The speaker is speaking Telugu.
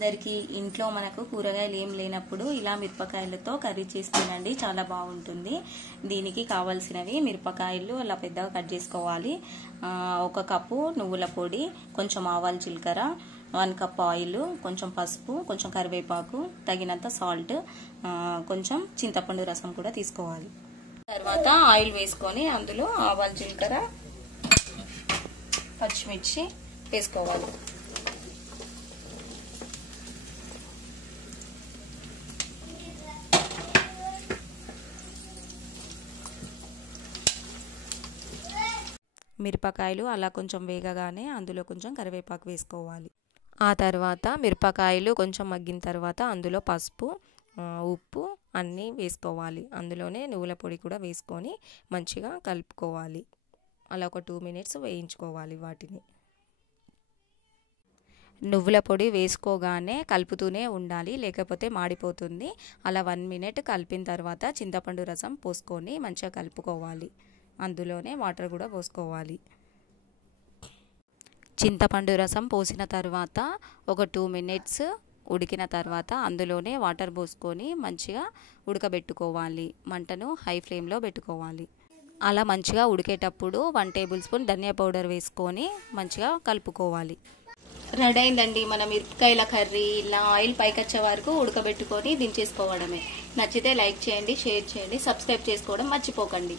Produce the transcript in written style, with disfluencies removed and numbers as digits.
అందరికి ఇంట్లో మనకు కూరగాయలు ఏం లేనప్పుడు ఇలా మిరపకాయలతో కర్రీ చేసి తినండి, చాలా బాగుంటుంది. దీనికి కావాల్సినవి మిరపకాయలు అలా పెద్దగా కట్ చేసుకోవాలి. 1 కప్పు నువ్వుల పొడి, కొంచెం ఆవాలు జీలకర్ర, 1 కప్ ఆయిల్, కొంచెం పసుపు, కొంచెం కరివేపాకు, తగినంత సాల్ట్, కొంచెం చింతపండు రసం కూడా తీసుకోవాలి. తర్వాత ఆయిల్ వేసుకొని అందులో ఆవాలు జీలకర్ర, పచ్చిమిర్చి వేసుకోవాలి. మిరపకాయలు అలా కొంచెం వేగగానే అందులో కొంచెం కరివేపాకు వేసుకోవాలి. ఆ తర్వాత మిరపకాయలు కొంచెం మగ్గిన తర్వాత అందులో పసుపు, ఉప్పు అన్నీ వేసుకోవాలి. అందులోనే నువ్వుల పొడి కూడా వేసుకొని మంచిగా కలుపుకోవాలి. అలా ఒక 2 మినిట్స్ వేయించుకోవాలి వాటిని. నువ్వుల పొడి వేసుకోగానే కలుపుతూనే ఉండాలి, లేకపోతే మాడిపోతుంది. అలా 1 మినిట్ కలిపిన తర్వాత చింతపండు రసం పోసుకొని మంచిగా కలుపుకోవాలి. అందులోనే వాటర్ కూడా పోసుకోవాలి. చింతపండు రసం పోసిన తర్వాత ఒక 2 మినిట్స్ ఉడికిన తర్వాత అందులోనే వాటర్ పోసుకొని మంచిగా ఉడకబెట్టుకోవాలి. మంటను హై ఫ్లేమ్లో పెట్టుకోవాలి. అలా మంచిగా ఉడికేటప్పుడు 1 టేబుల్ స్పూన్ ధనియా పౌడర్ వేసుకొని మంచిగా కలుపుకోవాలి. రెడీ అయిందండి మన మిరపకాయల కర్రీ. ఇలా ఆయిల్ పైకి వచ్చే వరకు ఉడకబెట్టుకొని దించేసుకోవడమే. నచ్చితే లైక్ చేయండి, షేర్ చేయండి, సబ్స్క్రైబ్ చేసుకోవడం మర్చిపోకండి.